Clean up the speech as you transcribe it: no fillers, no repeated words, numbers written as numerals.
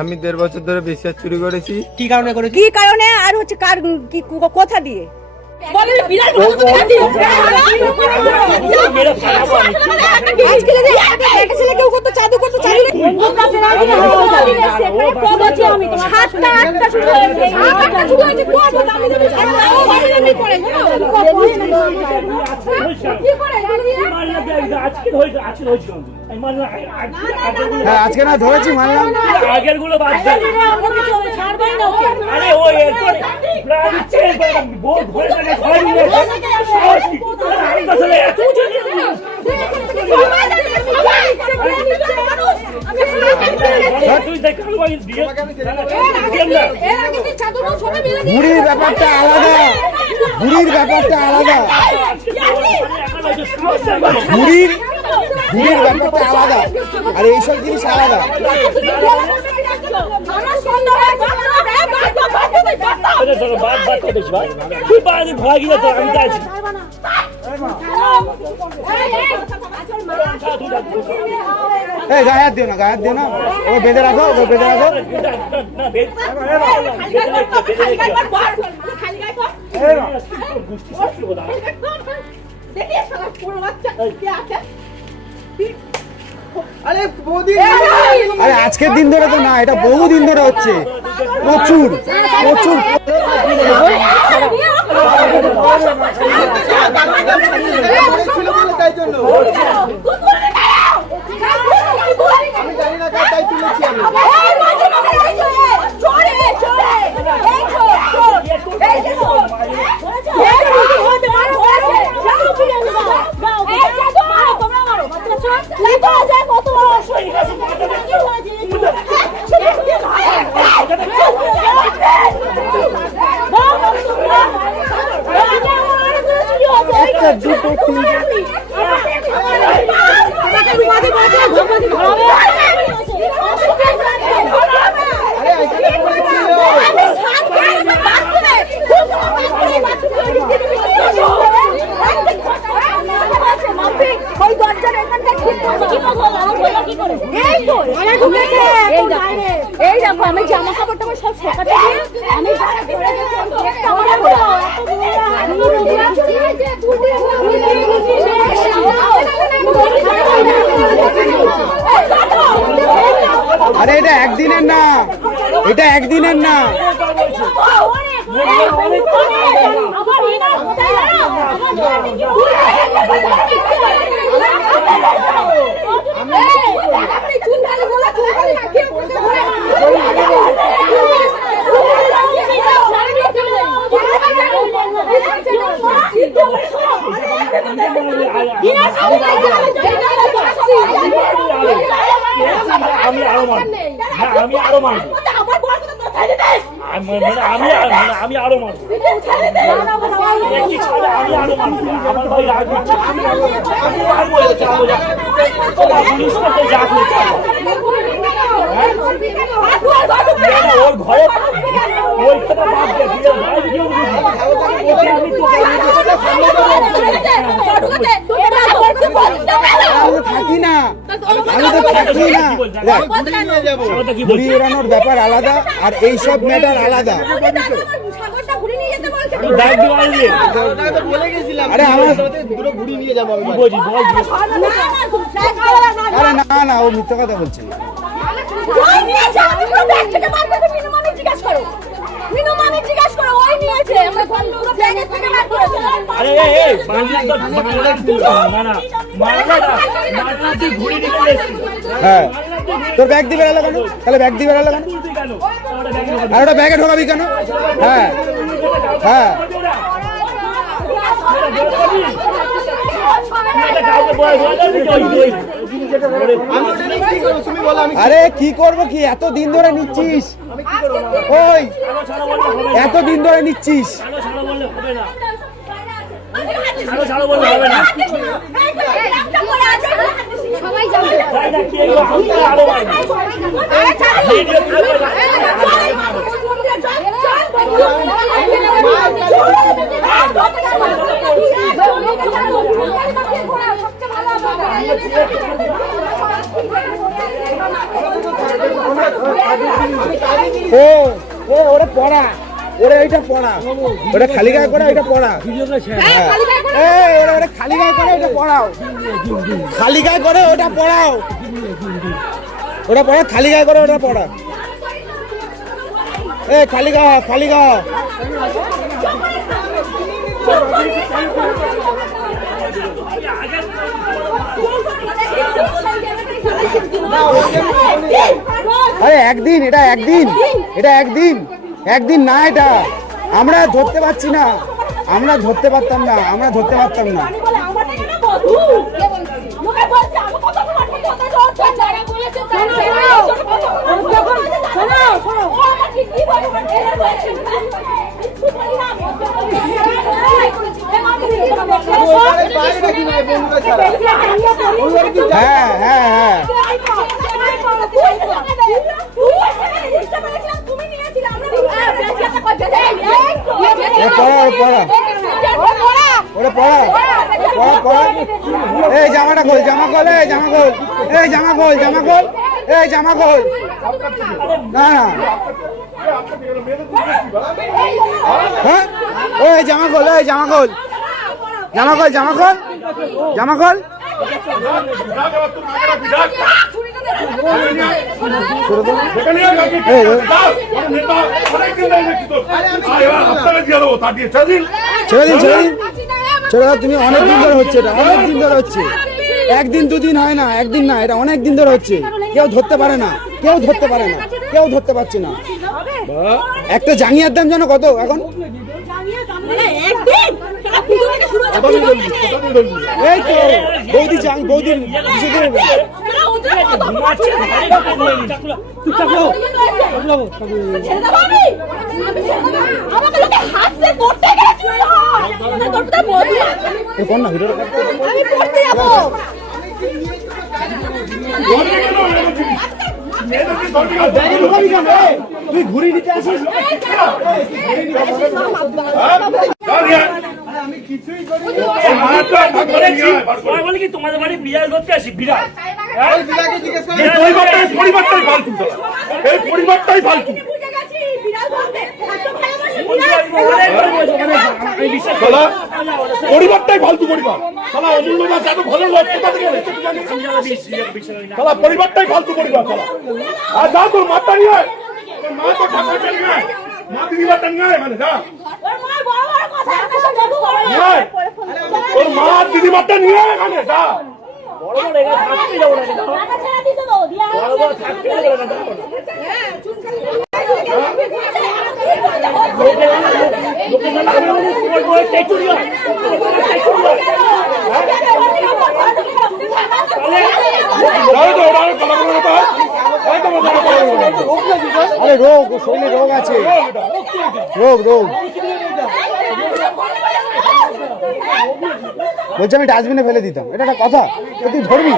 আমি 1.5 বছর ধরে বিশ্বাস চুরি করেছি। কি কারণে করেছি? কি কারণে আর হচ্ছে কার কি কথা দিয়ে আজকে না ধরেছি মানলাম, আগের গুলো বাদ দাও। আরে ওই এরপর বুড়ির ব্যাপারটা আলাদা, বুড়ির ব্যাপারটা আলাদা, বুড়ির ব্যাপারটা আলাদা, আর এইসব জিনিস আলাদা। গায়ে হাত দিও না, গায়ে হাত দিও না, ওকে বেঁধে রাখো, ওকে বেঁধে রাখো। আরে আজকের দিন ধরে তো না, এটা বহুদিন ধরে হচ্ছে, প্রচুর প্রচুর। তাই জন্য আমি জামা কাপড়টা সব শোকাতে আমি আরে এটা একদিনের না, এটা একদিনের না। আমি আরো মারবো, আমি আরো মারবো, আমি আরো মারবো, আমার ভাই রাগ করছে, ওর ঘরে ওই কথা বাদ থাকি না, আমি তো থাকি না। ঘুরি এড়ানোর ব্যাপার আলাদা আর এইসব ম্যাটার আলাদা। আরে আমার আরে না না, ও মিথ্যা কথা বলছে। হ্যাঁ, তোর ব্যাগ দিয়ে বেড়ালো কেন? তাহলে ব্যাগ দিয়ে বেড়ালো কেন? আর ওটা ব্যাগে ঢোকাবি কেন? হ্যাঁ হ্যাঁ, আরে কি করবো, কি এত দিন ধরে নিচ্ছিস? ওই এত দিন ধরে নিচ্ছিস, সবাই ও ও ওরে পড়া, ওরে এইটা পড়া, ওটা খালি গায়ে করে এটা পড়া। এই ওরে ওরে খালি গায়ে করে এটা পড়াও, খালি গায়ে করে ওটা পড়াও, ওটা পড়া, খালি গায়ে করে ওটা পড়া। এ খালি গা, খালি গা। আরে একদিন, এটা একদিন, এটা একদিন, একদিন না, এটা আমরা ধরতে পারছি না, আমরা ধরতে পারতাম না, আমরা ধরতে পারতাম না। হ্যাঁ হ্যাঁ হ্যাঁ ওরে পড়া, পড়া পড়া। এই জামাটা খোল, জামা খোল, এই জামা খোল, এই জামা খোল, জামা খোল, এই জামা খোল। না না, হ্যাঁ ওই জামা খোল, এই জামা খোল, জামা খোল, জামা খোল, জামা খোল। ছেড়ে দিন, ছেড়ে দিন, ছেড়ে দাও। তুমি অনেক দিন ধরে হচ্ছে, এটা অনেক দিন ধরে হচ্ছে, একদিন দুদিন হয় না, একদিন না, এটা অনেক দিন ধরে হচ্ছে। কেউ ধরতে পারে না, কেউ ধরতে পারে না, কেউ ধরতে পারছে না। একটা জাঙ্গিয়ার দাম জানো কত এখন? এই তো বৌদি, বৌদি কোন না ভিডিও তুই ঘুরি নিতে আসিস? তোমাদের বাড়ি বিড়াল ধরতে আসি, বিড়াল পরিবারটাই ফালতু, এই পরিবারটাই ফালতু। পরিবারটাই ফালতু পরিবার। শালা অমূল্য মাছ এত ভালো লোক কোথা থেকে এসেছে তুই জানিস? শালা পরিবারটাই ফালতু পরিবার। শালা আর যা তোর মাথা নিয়ে আয়, তোর মা তো ঠাকুর নিয়ে আয়, মা দিদিবারটা নিয়ে আয়, মানে যা তোর মা দিদিবারটা নিয়ে আয় এখানে, যা। বড় বড় এখানে থাকতে যাবো না, বড় বড় থাকতে যাবো না। আরে রোগ, শরীরে রোগ আছে, রোগ রোগ। বলছি আমি ডাস্টবিনে ফেলে দিতাম, এটা একটা কথা? তুই ধরবি?